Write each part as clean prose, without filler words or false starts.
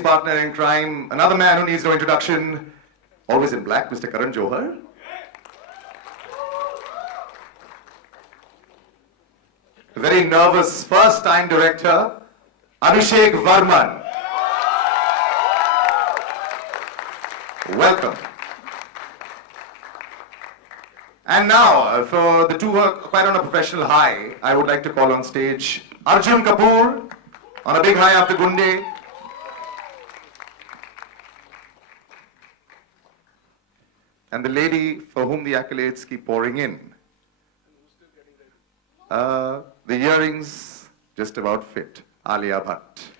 Ali's partner in crime, another man who needs no introduction, always in black, Mr. Karan Johar. A very nervous first-time director, Abhishek Varman. Welcome. And now, for the two who are quite on a professional high, I would like to call on stage Arjun Kapoor on a big high after Gunde. And the lady for whom the accolades keep pouring in. The earrings just about fit, Alia Bhath.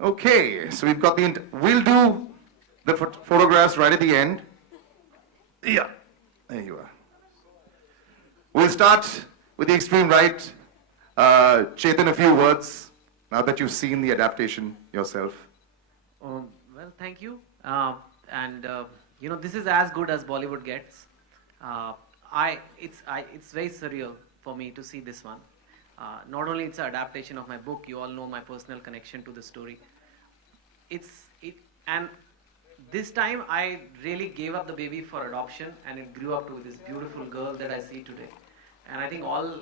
Okay, so we've got we'll do the photographs right at the end. Yeah, there you are. We'll start with the extreme right. Chetan, a few words, now that you've seen the adaptation yourself. Well, thank you. You know, this is as good as Bollywood gets. It's very surreal for me to see this one. Not only it's an adaptation of my book, you all know my personal connection to the story. And this time I really gave up the baby for adoption, and it grew up to this beautiful girl that I see today. And I think all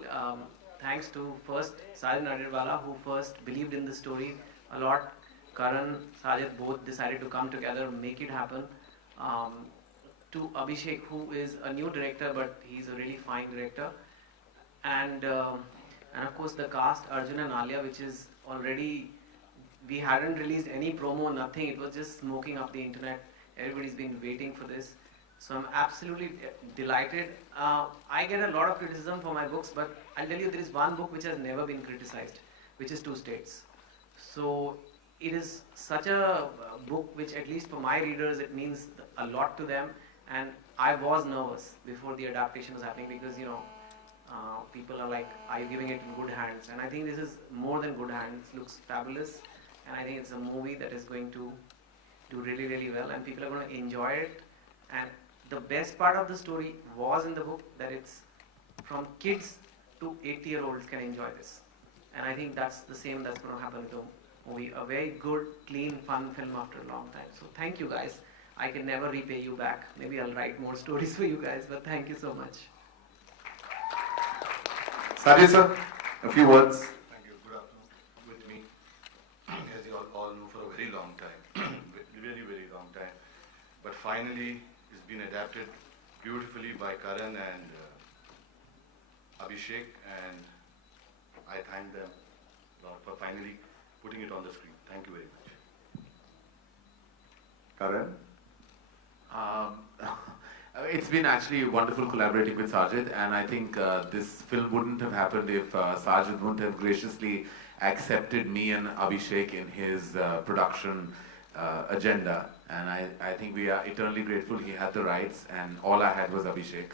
thanks to first Sajid Nadirwala, who first believed in the story a lot. Karan, Sajid both decided to come together, make it happen. To Abhishek, who is a new director, but he's a really fine director. And of course the cast, Arjun and Alia, which is already, we hadn't released any promo, nothing. It was just smoking up the internet. Everybody's been waiting for this. So I'm absolutely delighted. I get a lot of criticism for my books, but I'll tell you there is one book which has never been criticized, which is Two States. So it is such a book which, at least for my readers, it means a lot to them. And I was nervous before the adaptation was happening because, you know, people are like, are you giving it in good hands? And I think this is more than good hands. It looks fabulous. And I think it's a movie that is going to do really, really well. And people are going to enjoy it. And the best part of the story was in the book that it's from kids to 80-year-olds can enjoy this. And I think that's the same that's going to happen with the movie. A very good, clean, fun film after a long time. So thank you guys. I can never repay you back. Maybe I'll write more stories for you guys, but thank you so much. Sajid sir, a few words. Thank you. Good afternoon. With me, as you all know, for a very long time, really very long time. But finally, it's been adapted beautifully by Karan and Abhishek, and I thank them a lot for finally putting it on the screen. Thank you very much. Karan? It's been actually wonderful collaborating with Sajid, and I think this film wouldn't have happened if Sajid wouldn't have graciously accepted me and Abhishek in his production agenda. And I think we are eternally grateful he had the rights, and all I had was Abhishek.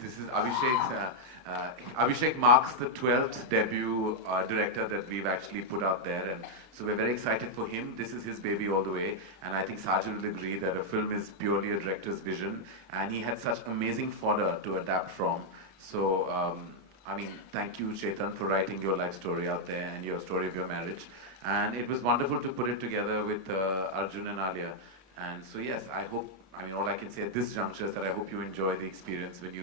This is Abhishek's. Abhishek marks the 12th debut director that we've actually put out there, and so we're very excited for him. This is his baby all the way, and I think Sajid will agree that a film is purely a director's vision, and he had such amazing fodder to adapt from. So, I mean, thank you, Chetan, for writing your life story out there and your story of your marriage. And it was wonderful to put it together with Arjun and Alia. And so, yes, I hope, I mean, all I can say at this juncture is that I hope you enjoy the experience when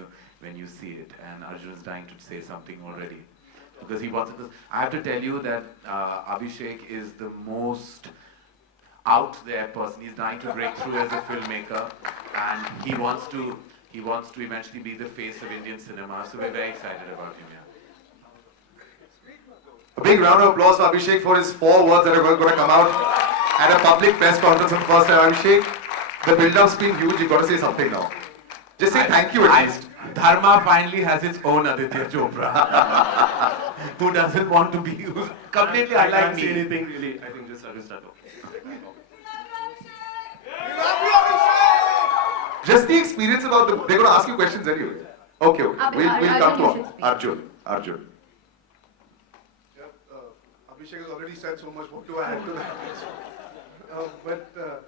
you see it. And Arjun is dying to say something already, because he wants it. I have to tell you that Abhishek is the most out there person. He's dying to break through as a filmmaker, and he wants to eventually be the face of Indian cinema. So we're very excited about him. Yeah. A big round of applause for Abhishek for his 4 words that are going to come out at a public press conference for the first time. Abhishek, the build-up's been huge. You've got to say something now. Just say thank you at least. Dharma finally has its own Aditya Chopra, who doesn't want to be used completely unlike me. I can't say anything really. I think just start talking. Just the experience about the. They're going to ask you questions anyway. Okay. We'll come to Arjun. Abhishek has already said so much. What do I add to that?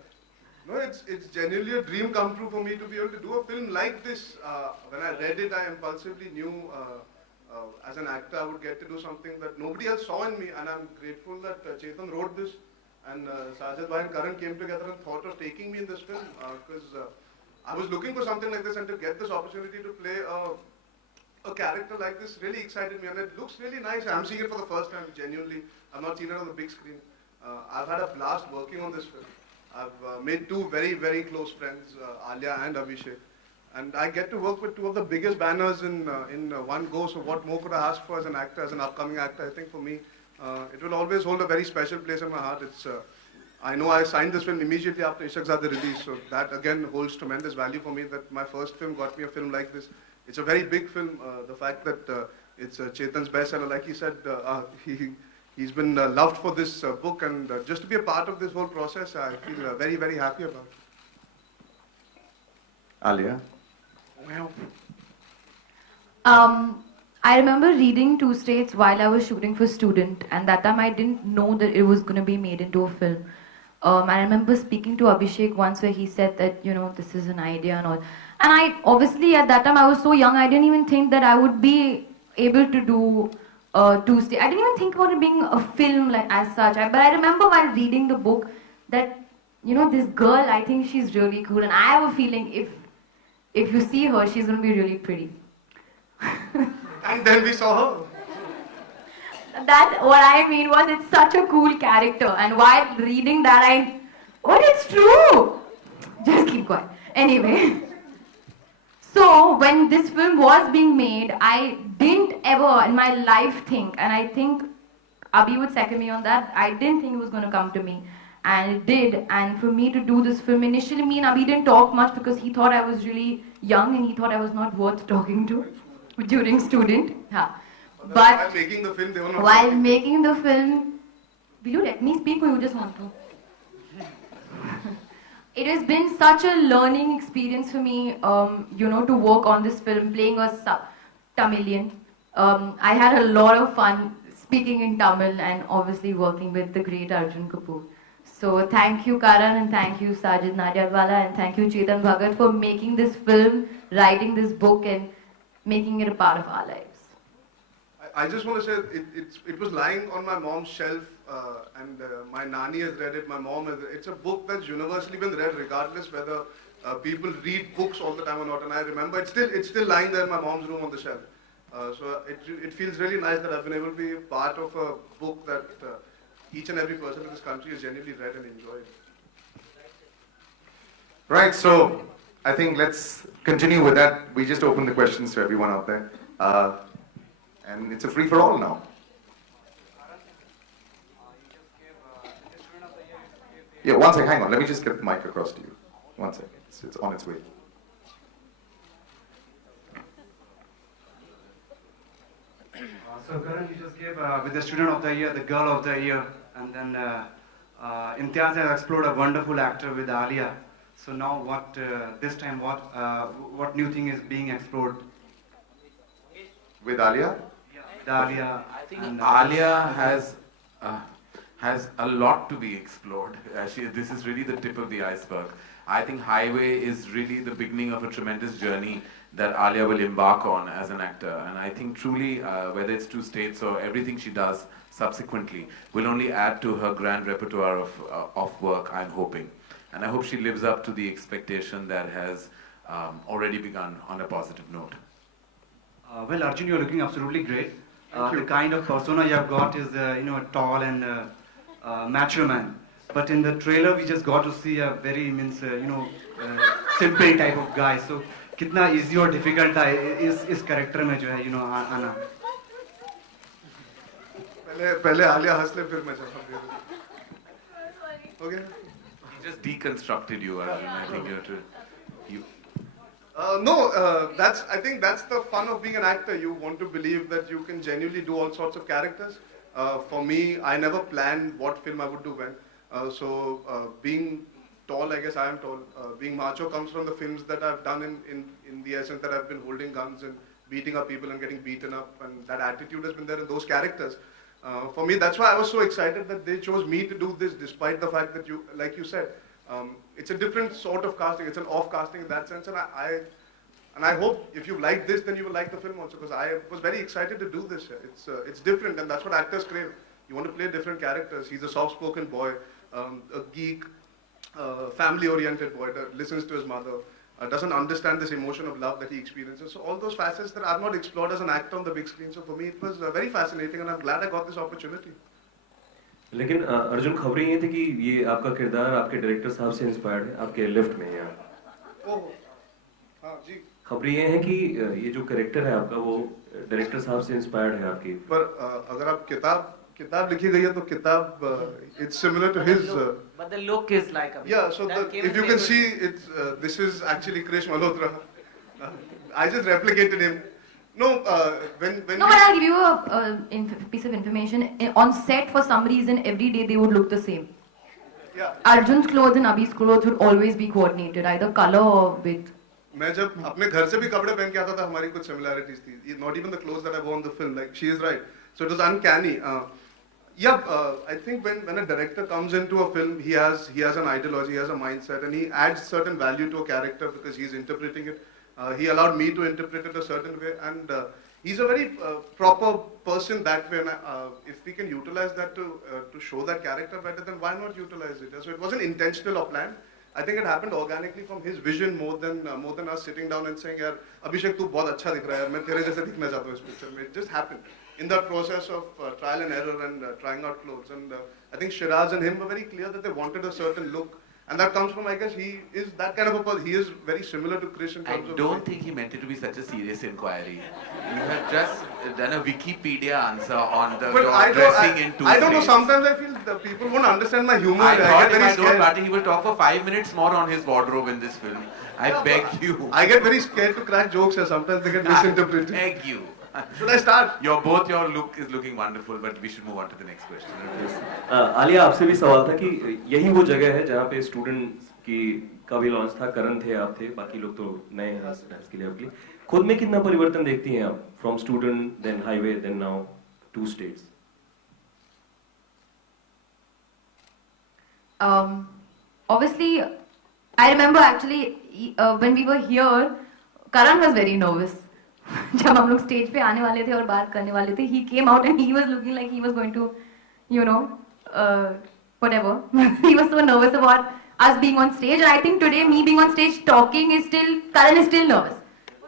No, it's genuinely a dream come true for me to be able to do a film like this. When I read it, I impulsively knew as an actor, I would get to do something that nobody else saw in me, and I'm grateful that Chetan wrote this, and Sajid Bhai and Karan came together and thought of taking me in this film, because I was looking for something like this, and to get this opportunity to play a character like this really excited me, and it looks really nice. I'm seeing it for the first time, genuinely. I've not seen it on the big screen. I've had a blast working on this film. I've made two very, very close friends, Alia and Abhishek. And I get to work with two of the biggest banners in one go, so what more could I ask for as an actor, as an upcoming actor? I think for me, it will always hold a very special place in my heart. I know I signed this film immediately after Ishaqzada release, so that again holds tremendous value for me, that my first film got me a film like this. It's a very big film. The fact that it's Chetan's bestseller, like he said, he's been loved for this book, and just to be a part of this whole process, I feel very, very happy about it. Alia? I remember reading Two States while I was shooting for Student, and that time I didn't know that it was going to be made into a film. I remember speaking to Abhishek once where he said that, this is an idea and all. And I, obviously at that time I was so young, I didn't even think that I would be able to do Two States. I didn't even think about it being a film like as such. But I remember while reading the book that, this girl, I think she's really cool. And I have a feeling if you see her, she's going to be really pretty. And then we saw her. That, what I mean was, it's such a cool character. And while reading that, it's true. Just keep quiet. Anyway. So, when this film was being made, I didn't ever in my life think, and I think Abhi would second me on that, I didn't think it was going to come to me. And it did. And for me to do this film, initially me and Abhi didn't talk much because he thought I was really young and he thought I was not worth talking to during Student. Yeah. But while making the film, they were not while talking. making the film, will you let me speak or you just want to? It has been such a learning experience for me, to work on this film, playing a Tamilian. I had a lot of fun speaking in Tamil and obviously working with the great Arjun Kapoor. So thank you Karan and thank you Sajid Nadiadwala and thank you Chetan Bhagat for making this film, writing this book and making it a part of our lives. I just want to say, it was lying on my mom's shelf, and my nani has read it, my mom has read it. It's a book that's universally been read regardless whether people read books all the time or not. And I remember it's still lying there in my mom's room on the shelf. So it feels really nice that I've been able to be a part of a book that each and every person in this country has genuinely read and enjoyed. Right, so I think let's continue with that. We just opened the questions to everyone out there. And it's a free-for-all now. Yeah, one second, hang on. Let me just get the mic across to you. One second. It's on its way. So Karan, you just gave with the Student of the Year, the Girl of the Year, and then Imtiaz has explored a wonderful actor with Alia. So now this time what new thing is being explored? With Alia? Alia. I think Alia has a lot to be explored. This is really the tip of the iceberg. I think Highway is really the beginning of a tremendous journey that Alia will embark on as an actor. And I think truly, whether it's Two States or everything she does subsequently, will only add to her grand repertoire of work, I'm hoping. And I hope she lives up to the expectation that has already begun on a positive note. Well, Arjun, you're looking absolutely great. The kind of persona you have got is, tall and macho man. But in the trailer, we just got to see a very, simple type of guy. So, कितना easy or difficult था इस character में जो है, आना. पहले आलिया हंस ले फिर मैं चलता हूँ. Okay. He just deconstructed you, Arjun. I think you. I think that's the fun of being an actor. You want to believe that you can genuinely do all sorts of characters. For me, I never planned what film I would do when. Being tall, I guess I am tall. Being macho comes from the films that I've done in the essence that I've been holding guns and beating up people and getting beaten up, and that attitude has been there in those characters. For me, that's why I was so excited that they chose me to do this, despite the fact that like you said, it's a different sort of casting. It's an off casting in that sense, and And I hope if you like this, then you will like the film also, because I was very excited to do this. It's different, and that's what actors crave. You want to play different characters. He's a soft-spoken boy, a geek, family-oriented boy that listens to his mother, doesn't understand this emotion of love that he experiences. So all those facets that are not explored as an actor on the big screen. So for me, it was very fascinating, and I'm glad I got this opportunity. लेकिन अर्जुन खबरें ये थी कि ये आपका किरदार आपके director साहब से इंस्पायर्ड है, आपके लेफ्ट में यहाँ। ओह, हाँ जी। खबरें ये हैं कि ये जो कैरेक्टर है आपका वो डायरेक्टर साहब से इंस्पायर्ड है आपकी। पर अगर आप किताब लिखी गई है तो किताब it's similar to his. But the look is like a. Yeah, so if you can see, it's this is actually Krish Malhotra. I just replicated him. No, when No, but I'll give you a piece of information. On set, for some reason, every day they would look the same. Yeah. Arjun's clothes and Abhi's clothes would always be coordinated, either color or width. मैं जब अपने घर से भी कपड़े पहन के आता था, हमारी कुछ similarities थी. Not even the clothes that I wore in the film. Like she is right. So it was uncanny. I think when a director comes into a film, he has an ideology, he has a mindset, and he adds certain value to a character because he's interpreting it. He allowed me to interpret it a certain way, and he's a very proper person that way. And if we can utilize that to show that character better, then why not utilize it? So it wasn't intentional or planned. I think it happened organically from his vision more than us sitting down and saying, "यार अभिषेक तू बहुत अच्छा दिख रहा है, मैं तेरे जैसे दिखना चाहता हूँ इस picture में." It just happened in that process of trial and error and trying out clothes. And I think Shiraz and him were very clear that they wanted a certain look. And that comes from, I guess, he is that kind of a person. He is very similar to Krish in terms of... I don't think he meant it to be such a serious inquiry. You have just done a Wikipedia answer on the dressing in two I don't know, states. sometimes I feel that people won't understand my humor. I thought if I scared. don't Bhatti, he will talk for 5 minutes more on his wardrobe in this film. I beg you. I get very scared to crack jokes here. Sometimes they get misinterpreted. I beg you. Should I start? Your look is looking wonderful, but we should move on to the next question. Alia आपसे भी सवाल था कि यही वो जगह है जहाँ पे स्टूडेंट्स की का भी लॉन्च था, करण थे, आप थे, बाकी लोग तो नए हैं डांस के लिए आपके लिए। खुद में कितना परिवर्तन देखती हैं आप from student then highway then now to States? Obviously, I remember actually when we were here, Karan was very nervous. जब हम लोग स्टेज पे आने वाले थे और बात करने वाले थे, he came out and he was looking like he was going to, you know, whatever. He was so nervous about us being on stage. And I think today, me being on stage talking is still, Karan is still nervous.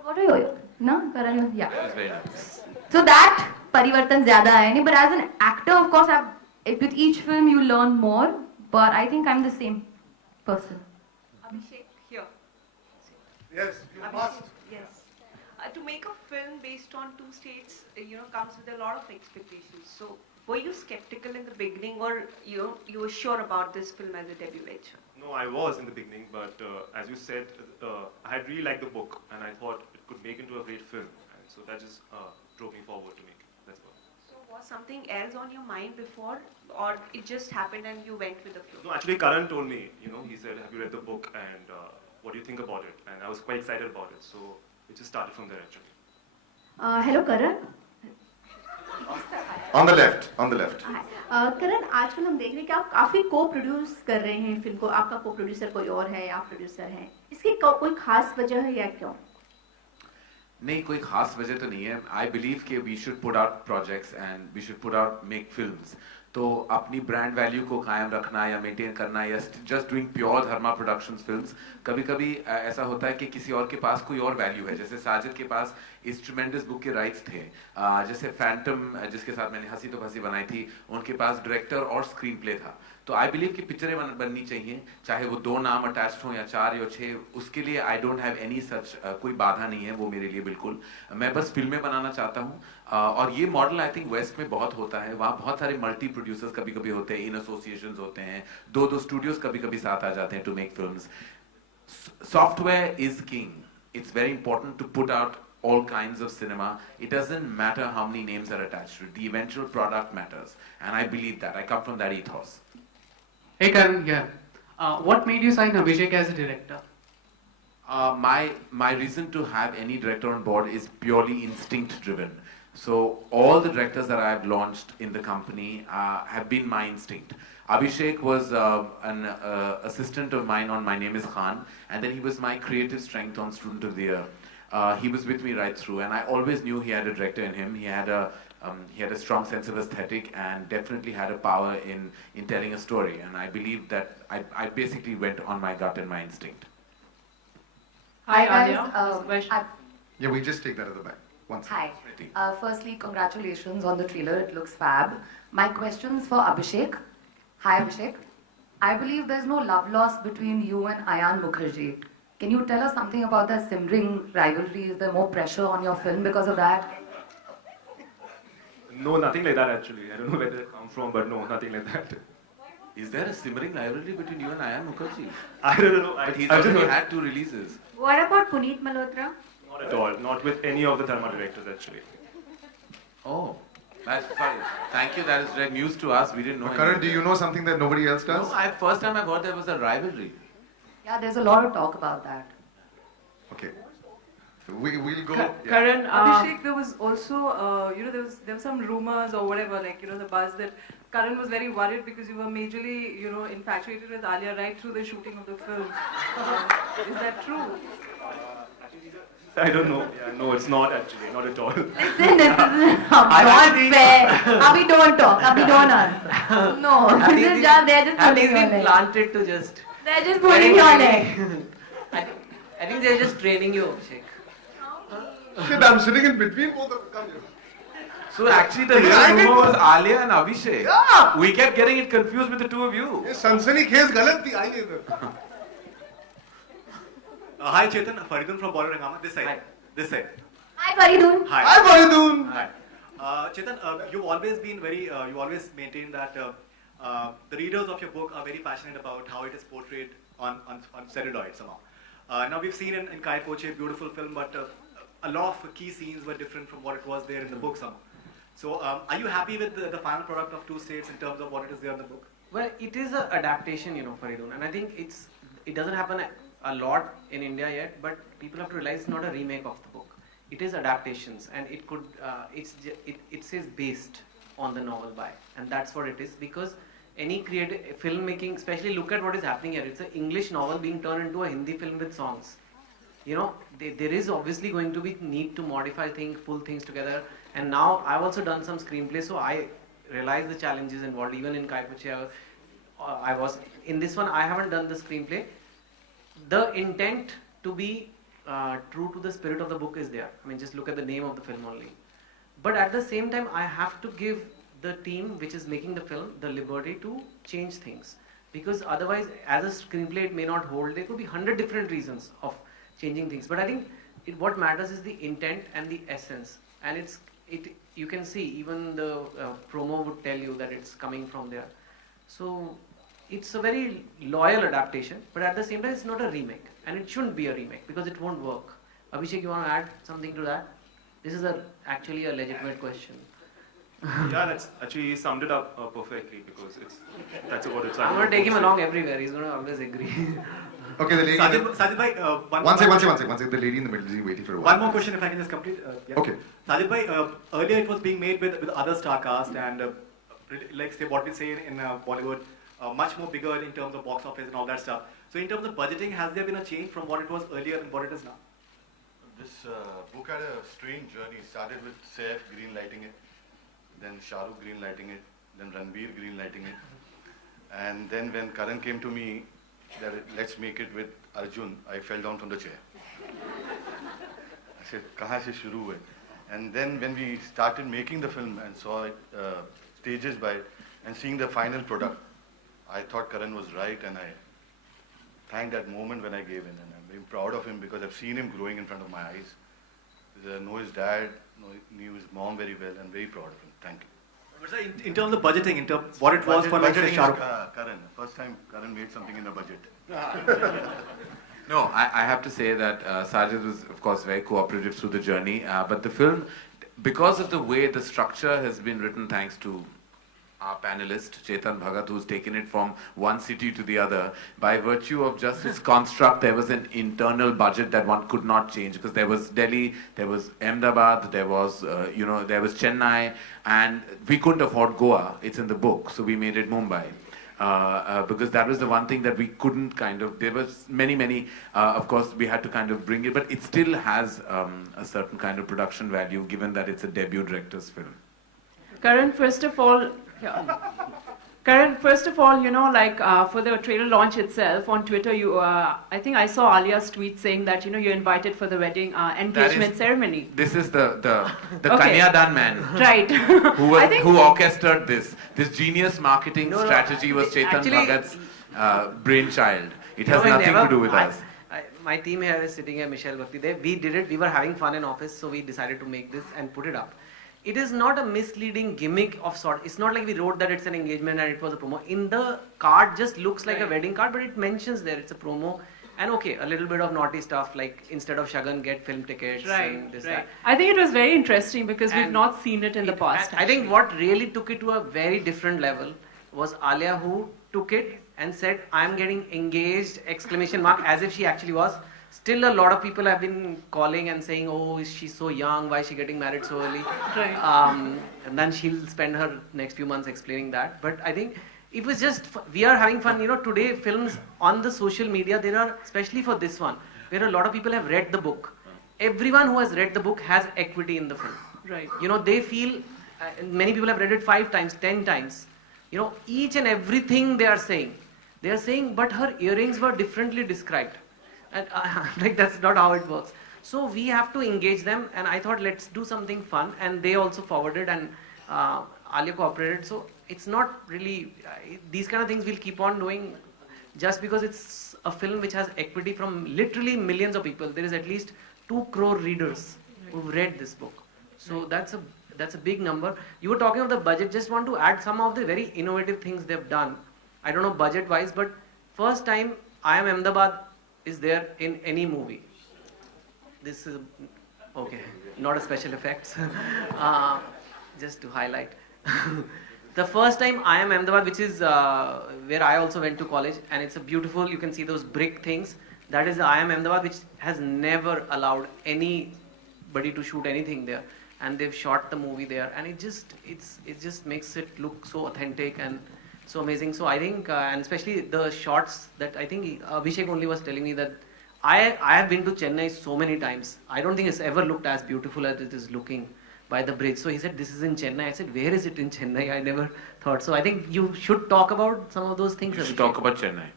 What are you? No, Karan, yeah. That's very nice. So that परिवर्तन ज़्यादा है नहीं, but as an actor, of course, with each film you learn more. But I think I'm the same person. Abhishek, here. Yes, you must. Yes. To make a film based on two states, comes with a lot of expectations. So, were you skeptical in the beginning, or you were sure about this film as a debut venture? No, I was in the beginning, but as you said, I had really liked the book, and I thought it could make into a great film, and so that just drove me forward to make it. That's all. So, was something else on your mind before, or it just happened and you went with the flow? No, actually, Karan told me. He said, "Have you read the book, and what do you think about it?" And I was quite excited about it, so it just started from there actually. Hello, Karan. On the left, on the left. करण, आजकल हम देख रहे हैं कि आप काफी को produce कर रहे हैं फिल्म को, आपका को प्रोड्यूसर कोई और है, आप प्रोड्यूसर हैं, इसकी कोई खास वजह है या क्यों? नहीं, कोई खास वजह तो नहीं है. I believe कि we should put out projects and we should make films. तो अपनी ब्रांड वैल्यू को कायम रखना या मेंटेन करना या जस्ट डूइंग प्योर धर्मा प्रोडक्शंस फिल्म्स, कभी कभी ऐसा होता है कि किसी और के पास कोई और वैल्यू है. जैसे साजिद के पास इस ट्रिमेंडस बुक के राइट्स थे, जैसे फैंटम जिसके साथ मैंने हंसी तो फंसी बनाई थी, उनके पास डायरेक्टर और स्क्रीन प्ले था. तो आई बिलीव कि पिक्चरें बननी चाहिए, चाहे वो 2 नाम अटैच्ड हों या 4 या 6, उसके लिए I don't have any such, कोई बाधा नहीं है वो मेरे लिए बिल्कुल. मैं बस फिल्में बनाना चाहता हूँ, और ये मॉडल आई थिंक वेस्ट में बहुत होता है. वहाँ बहुत सारे मल्टी प्रोड्यूसर्स कभी कभी होते हैं, इन एसोसिएशंस होते हैं, 2 स्टूडियोज कभी कभी साथ आ जाते हैं to make films. Software is king. It's very important to put out all kinds of cinema. It doesn't matter how many names are attached to it. The eventual product matters. And I believe that. I come from that ethos. Hey Karan, yeah. What made you sign Abhishek as a director? My reason to have any director on board is purely instinct driven. So all the directors that I have launched in the company have been my instinct. Abhishek was an assistant of mine on My Name is Khan, and then he was my creative strength on Student of the Year. he was with me right through, and I always knew he had a director in him. He had a strong sense of aesthetic and definitely had a power in telling a story. And I believe that I basically went on my gut and my instinct. Hi, guys. Alia. Yeah, we just take that at the back. One second. Hi. Firstly, congratulations on the trailer. It looks fab. My question's for Abhishek. Hi, Abhishek. I believe there's no love lost between you and Ayan Mukherjee. Can you tell us something about that simmering rivalry? Is there more pressure on your film because of that? No, nothing like that actually. I don't know where it come from, but no, nothing like that. Is there a simmering rivalry between you and Ayan Mukherjee? I don't know. But he's already had 2 releases. What about Puneet Malhotra? Not at all. Not with any of the Dharma directors actually. Oh, that's fine. Thank you. That is great news to us. We didn't know. Karan, do you know something that nobody else does? No, first time I've heard there was a rivalry. Yeah, there's a lot of talk about that. Okay. We'll go. Karan, Abhishek, there was also, there were some rumors or whatever, like, the buzz that Karan was very worried because you were majorly, infatuated with Alia right through the shooting of the film. Is that true? I don't know. Yeah, no, it's not actually. Not at all. Listen, this is not fair. Abhi, don't talk. Abhi, don't answer. No, this is just, they're just Have pulling these your been leg. planted to just... They're just pulling your leg. I think they're just training you, Abhishek. Shit, I'm sitting in between both of them. Come here. So actually the real rumor was Alia and Abhishek. Yeah. We kept getting it confused with the 2 of you. ये सनसनी खेज गलत थी आई नहीं इधर. Hi Chetan, Faridun from Bollywood Hangama. This side. Hi. This side. Hi, Faridun. Hi. Hi Faridun. Hi. Chetan, you've always been you always maintained that the readers of your book are very passionate about how it is portrayed on steroids somehow. Now we've seen in Kai Poche, beautiful film, but a lot of key scenes were different from what it was there in the book somehow. So are you happy with the final product of 2 states in terms of what it is there in the book? Well, it is an adaptation, Faridun, and I think it doesn't happen a lot in India yet, but people have to realize it's not a remake of the book. It is adaptations, and it could it says based on the novel by, and that's what it is, because any creative filmmaking, especially look at what is happening here. It's an English novel being turned into a Hindi film with songs. There is obviously going to be need to modify things, pull things together. And now I've also done some screenplay, so I realize the challenges involved. Even in Kai Poche, I was in this one. I haven't done the screenplay. The intent to be true to the spirit of the book is there. I mean, just look at the name of the film only. But at the same time, I have to give the team which is making the film the liberty to change things, because otherwise, as a screenplay, it may not hold. There could be 100 different reasons of changing things. But I think what matters is the intent and the essence, and you can see even the promo would tell you that it's coming from there. So it's a very loyal adaptation, but at the same time it's not a remake, and it shouldn't be a remake because it won't work. Abhishek, you want to add something to that? This is actually a legitimate question. Yeah, that's actually summed it up perfectly, because that's what it's like. I'm going to take him along everywhere. He's going to always agree. Okay, the lady. Sajid bhai, one second. The lady in the middle is waiting for a while. One more question, if I can just complete. Yeah. Okay. Sajid bhai, earlier it was being made with other star cast, and like say what we say in Bollywood, much more bigger in terms of box office and all that stuff. So in terms of budgeting, has there been a change from what it was earlier and what it is now? This book had a strange journey. It started with Saif green lighting it, then Shah Rukh green lighting it, then Ranbir green lighting it, and then when Karan came to me that let's make it with Arjun, I fell down from the chair. I said, "Kahan se shuru hue?" And then when we started making the film and saw it stages by it and seeing the final product, I thought Karan was right, and I thanked that moment when I gave in, and I'm very proud of him because I've seen him growing in front of my eyes. I know his dad, knew his mom very well, and very proud of him. Thank you. But sir, in terms of budgeting, in terms what it was for like say Shah Rukh. Karan, first time Karan made something in a budget. No, I have to say that Sajid was, of course, very cooperative through the journey. But the film, because of the way the structure has been written, thanks to our panelist, Chetan Bhagat, who's taken it from one city to the other, by virtue of just its construct, there was an internal budget that one could not change, because there was Delhi, there was Ahmedabad, there was, there was Chennai, and we couldn't afford Goa. It's in the book, so we made it Mumbai. because that was the one thing that we couldn't kind of, there was many, of course we had to kind of bring it, but it still has a certain kind of production value given that it's a debut director's film. Karan, first of all, you know, like for the trailer launch itself on Twitter, I think I saw Alia's tweet saying that, you know, you're invited for the wedding engagement ceremony. This is the Okay. Kanyadan man. Right. who orchestrated this. This genius marketing strategy was Chetan actually, Bhagat's brainchild. It has No, nothing to do with us. My team here is sitting here, Michelle Bhakti. We did it. We were having fun in office, so we decided to make this and put it up. It is not a misleading gimmick of sort. It's not like we wrote that it's an engagement and it was a promo. In the card, just looks like a wedding card, but it mentions there it's a promo. And okay, a little bit of naughty stuff like instead of Shagan, get film tickets and this, that. I think it was very interesting because we've not seen it in the past. I think what really took it to a very different level was Alia, who took it and said, I'm getting engaged, exclamation mark, as if she actually was. Still a lot of people have been calling and saying, oh, is she so young? Why is she getting married so early? Right. And then she'll spend her next few months explaining that. But I think it was just, we are having fun. You know, today films on the social media, there are, especially for this one, where a lot of people have read the book. Everyone who has read the book has equity in the film. Right. You know, they feel, many people have read it 5 times, 10 times. You know, each and everything they are saying, but her earrings were differently described. And like, that's not how it works. So we have to engage them, and I thought, let's do something fun. And they also forwarded, and Alia cooperated. So it's not really, these kind of things we'll keep on doing just because it's a film which has equity from literally millions of people. There is at least 2 crore readers who've read this book. So that's a big number. You were talking of the budget. Just want to add some of the very innovative things they've done. I don't know budget wise, but first time I Am Ahmedabad is there in any movie. This is, okay, not a special effects. Just to highlight. The first time I Am Ahmedabad, which is where I also went to college, and it's a beautiful, you can see those brick things. That is the I Am Ahmedabad, which has never allowed anybody to shoot anything there. And they've shot the movie there, and it just makes it look so authentic and so amazing. So I think, and especially the shots that I think Abhishek only was telling me that I have been to Chennai so many times. I don't think it's ever looked as beautiful as it is looking by the bridge. So he said, this is in Chennai. I said, where is it in Chennai? I never thought. So I think you should talk about some of those things. You should talk about Chennai.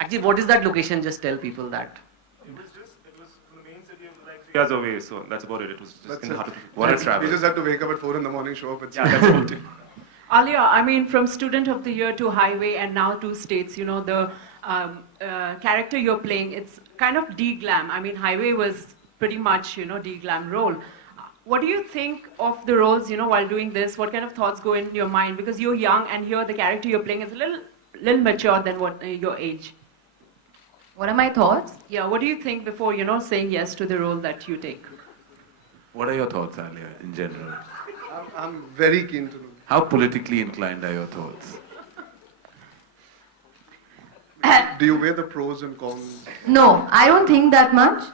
Actually, what is that location? Just tell people that. It was from the main city of like 3 hours away, so that's about it. It was just in the heart of What a travel. We just have to wake up at 4 in the morning, show up at 6. Yeah, that's about it. Alia, I mean, from Student of the Year to Highway and now 2 states, you know, the character you're playing, it's kind of de-glam. I mean, Highway was pretty much, you know, de-glam role. What do you think of the roles, you know, while doing this? What kind of thoughts go in your mind? Because you're young and here the character you're playing is a little mature than what your age. What are my thoughts? Yeah, what do you think before, you know, saying yes to the role that you take? What are your thoughts, Alia, in general? I'm very keen to know. How politically inclined are your thoughts? Do you weigh the pros and cons? No, I don't think that much.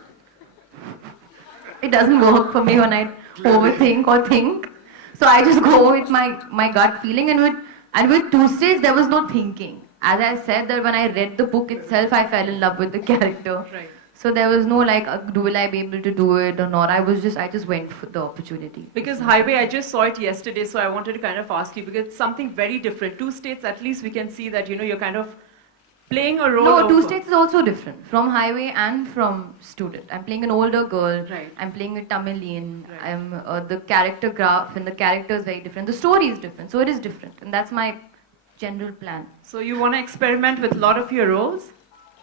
It doesn't work for me when I overthink or think. So I just go with my gut feeling, and with 2 states there was no thinking. As I said, that when I read the book itself, I fell in love with the character. Right. So there was no like, will I be able to do it or not? I just went for the opportunity. Because Highway, I just saw it yesterday, so I wanted to kind of ask you, because it's something very different. 2 states, at least we can see that, you know, you're kind of playing a role. No, 2 states is also different. From Highway and from Student. I'm playing an older girl. Right. I'm playing a Tamilian. Right. I'm the character graph and the character is very different. The story is different, so it is different. And that's my general plan. So you want to experiment with a lot of your roles?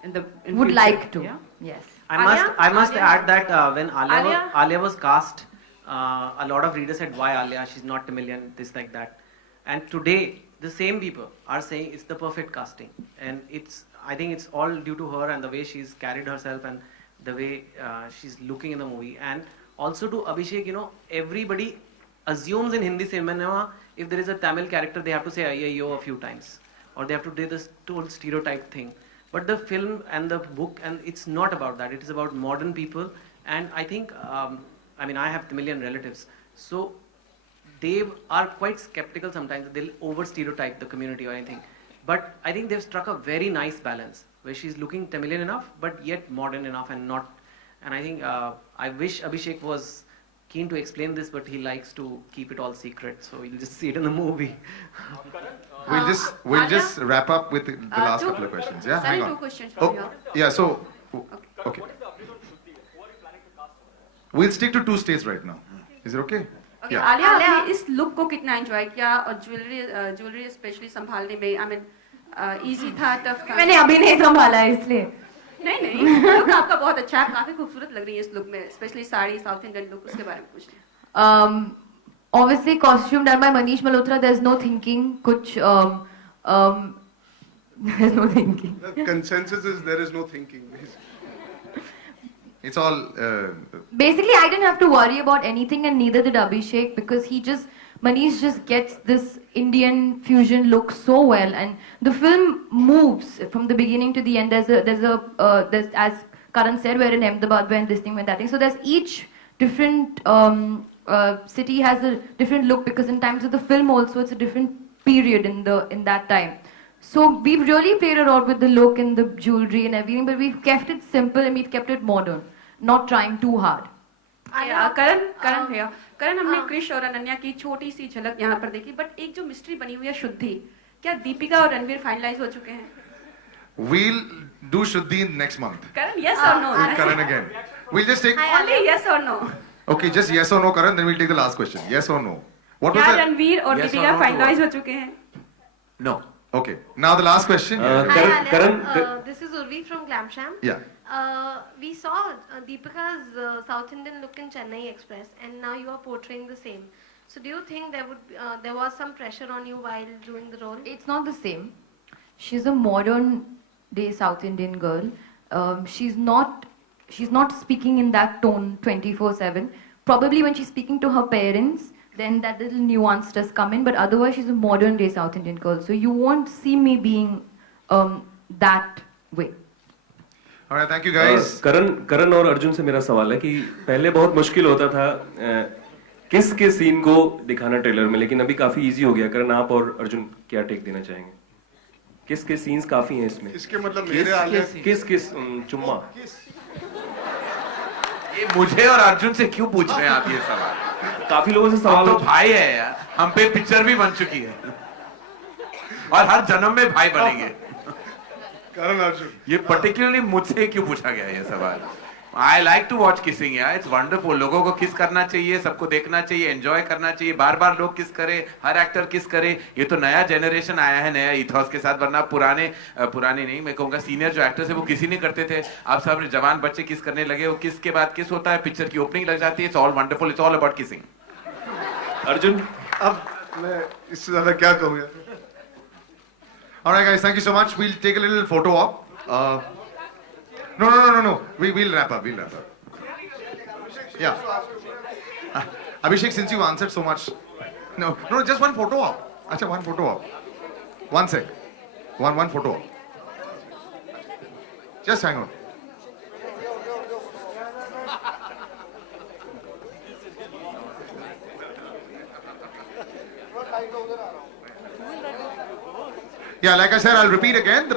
Would future? like to. Yeah? Yes. I must add that when Alia? Alia was cast, a lot of readers said, why Alia? She's not Tamilian, this like that. And today, the same people are saying it's the perfect casting. And I think it's all due to her and the way she's carried herself and the way she's looking in the movie. And also to Abhishek, you know, everybody assumes in Hindi cinema, if there is a Tamil character, they have to say "Aiya, yo" a few times. Or they have to do this whole stereotype thing. But the film and the book, and it's not about that. It is about modern people. And I think, I mean, I have Tamilian relatives. So they are quite skeptical sometimes. They'll over stereotype the community or anything. But I think they've struck a very nice balance where she's looking Tamilian enough, but yet modern enough and not. And I think I wish Abhishek was keen to explain this, but he likes to keep it all secret. So you'll just see it in the movie. We'll just wrap up with the last couple of questions. Yeah, hang on. Two questions from here. Yeah. So, okay. We'll stick to 2 states right now. Is it okay? Okay, Yeah. Alia आपने इस look को कितना enjoy किया और jewellery specially संभालने में I mean easy था tough था मैंने अभी नहीं संभाला इसलिए नहीं लुक आपका बहुत अच्छा है काफी खूबसूरत लग रही है इस लुक में specially sari south Indian look उसके बारे में पूछना obviously costume done by Manish Malhotra. There's no thinking kuch there's no thinking. The consensus is there is no thinking. It's all. Basically, I didn't have to worry about anything, and neither did Abhishek, because Manish just gets this Indian fusion look so well, and the film moves from the beginning to the end. There's as Karan said, we're in Ahmedabad, we're in this thing, we're in that thing. So there's each different city has a different look, because in times of the film also it's a different period in that time. So we've really played around with the look and the jewelry and everything, but we've kept it simple and we've kept it modern, not trying too hard. करण हमने क्रिश और अनन्या की छोटी सी झलक यहाँ पर देखी, but एक जो मिस्ट्री बनी हुई है शुद्धि, क्या दीपिका और रणवीर फाइनलाइज हो चुके हैं? We'll do Shuddhi next month. Karan, yes or no? With Karan again. We'll just take. Only yes or no. Okay, just yes or no, Karan. Then we'll take the last question. Yes or no? What was क्या that? Ranveer और Deepika finalise हो चुके हैं? No. Okay. Now the last question. Karan, this is Urvi from Glamsham. Yeah. We saw Deepika's South Indian look in Chennai Express, and now you are portraying the same. So do you think there was some pressure on you while doing the role? It's not the same. She's a modern day South Indian girl. She's not speaking in that tone 24/7. Probably when she's speaking to her parents, then that little nuance does come in, but otherwise she's a modern day South Indian girl. So you won't see me being that way. Alright, thank you guys. करण और अर्जुन से मेरा सवाल है कि पहले बहुत मुश्किल होता था किस के सीन को दिखाना ट्रेलर में, लेकिन अभी काफी इजी हो गया. करण, आप और अर्जुन क्या टेक देना चाहेंगे? किस सीन्स काफी हैं इसमें? इसके मतलब मेरे आलिया किस चुम्मा? ये मुझे और अर्जुन से क्यों पूछ रहे हैं आप ये सवाल? काफी लोगों से सवाल तो भाई है यार, हम पे पिक्चर भी बन चुकी है और हर जन्म में भाई बनेंगे. करण अर्जुन, ये पर्टिकुलरली मुझसे क्यों पूछा गया ये सवाल? I like to watch kissing यार, it's wonderful. लोगों को किस करना चाहिए, सबको देखना चाहिए, एंजॉय करना चाहिए, बार बार लोग किस करें, हर एक्टर किस करे. ये तो नया जनरेशन आया है, नया इथॉस के साथ, वरना पुराने नहीं, मैं कहूँगा सीनियर जो एक्टर्स है वो किसी नहीं करते थे. आप सब जवान बच्चे किस करने लगे, वो किस के बाद किस होता है, पिक्चर की ओपनिंग लग जाती है. It's all wonderful, it's all about kissing. Arjun, अब मैं इससे ज्यादा क्या कहूँ यार? Alright guys, thank you so much. We'll take a little photo op. No. We'll wrap up. Yeah. Abhishek, since you answered so much. No, just one photo op. Acha, one photo op. One sec. One photo op. Just hang on. Yeah, like I said, I'll repeat again.